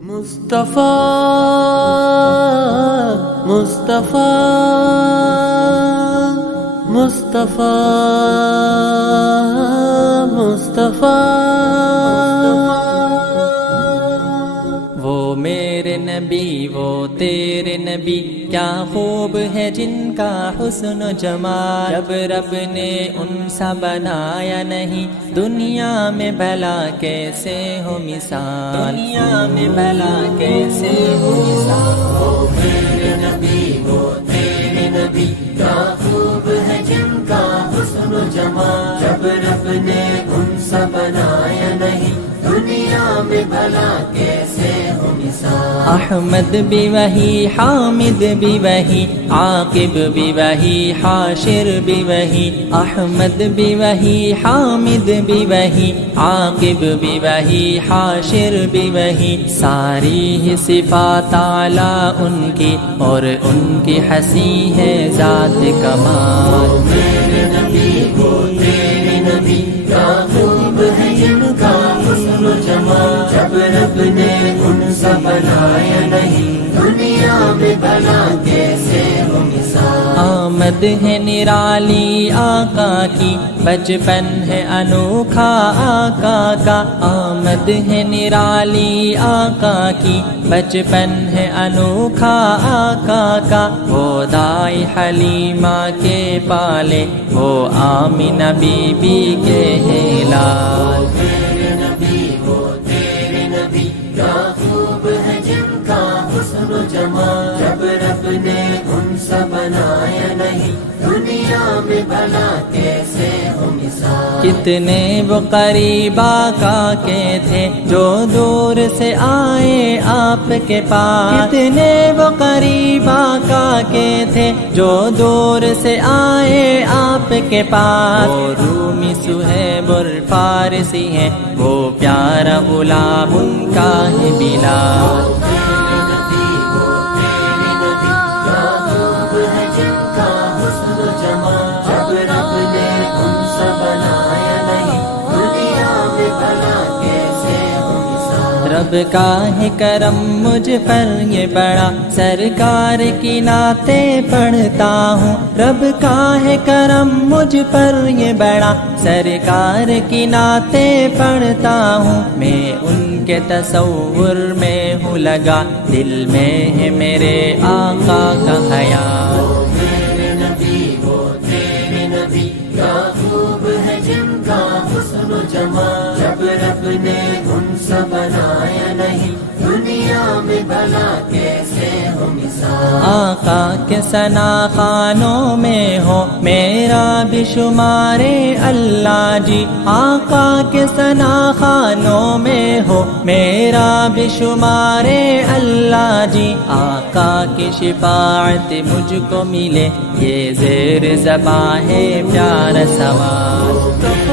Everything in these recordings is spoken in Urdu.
مصطفیٰ مصطفیٰ مصطفیٰ مصطفیٰ وہ میرے نبی وہ تیرے نبی کیا خوب ہے جن کا حسن و جمال جب رب نے ان سا بنایا نہیں دنیا میں بھلا کیسے ہو مثال دنیا میں بھلا کیسے ہو مثال وہ میرے نبی وہ تیرے نبی کیا خوب ہے جن کا حسن و جمال جب رب نے ان سا بنایا نہیں دنیا میں بھلا کیسے ہو مثال احمد بھی وہی حامد بھی وہی عاقب بھی وہی حاشر بھی وہی احمد بھی وہی حامد بھی وہی عاقب بھی وہی حاشر بھی وہی ساری ہی صفات اعلیٰ ان کی اور ان کی ہنسی ہے ذات کمال میرے نبی وہ تیرے نبی کیا خوب ہے جن کا حسن و جمال جب رب نے ان سا بنایا نہیں دنیا میں بھلا کیسے ہو مثال آمد ہے نرالی آقا کی بچپن ہے انوکھا آقا کا آمد ہے نرالی آقا کی بچپن ہے انوکھا آقا کا وہ دائی حلیمہ کے پالے وہ آمنہ بی بی کے ہے لال میرے نبی وہ تیرے نبی کیا خوب ہے جن کا حسن و جمال جب رب نے ان سا بنایا نہیں دنیا میں بھلا کیسے ہو مثال کتنے وہ قریب آقا کے تھے جو دور سے آئے آپ کے پاس کتنے وہ قریب آقا کے تھے جو دور سے آئے آپ کے پاس وہ رومی صہیب الفارسی ہے وہ پیارا غلام ان کا ہے بلال رب کا ہے کرم مجھ پر یہ بڑا سرکار کی نعتیں پڑھتا ہوں رب کا ہے کرم مجھ پر یہ بڑا سرکار کی نعتیں پڑھتا ہوں میں ان کے تصور میں ہوں لگا دل میں ہے میرے آقا کا خیال میرے نبی وہ تیرے نبی کیا خوب ہے جن کا حسن و جمال جب رب نے ان سا بنایا نہیں دنیا میں بھلا کیسے ہو مثال آقا کے ثنا خوانوں میں ہو میرا بھی شمار اللہ جی آقا کے ثنا خوانوں میں ہو میرا بھی شمار اللہ جی آقا کی شفاعت مجھ کو ملے یہ زیر زباں ہے پیارا سوال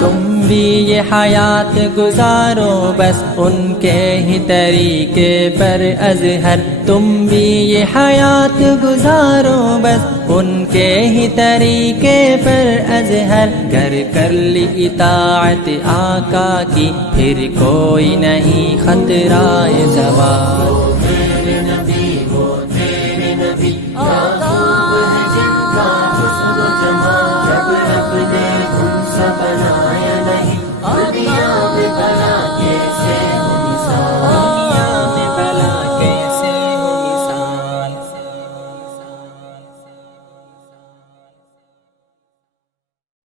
تم بھی یہ حیات گزارو بس ان کے ہی طریقے پر ازہر تم بھی یہ حیات گزارو بس ان کے ہی طریقے پر ازہر کر لی اطاعت آقا کی پھر کوئی نہیں خطرہ زوال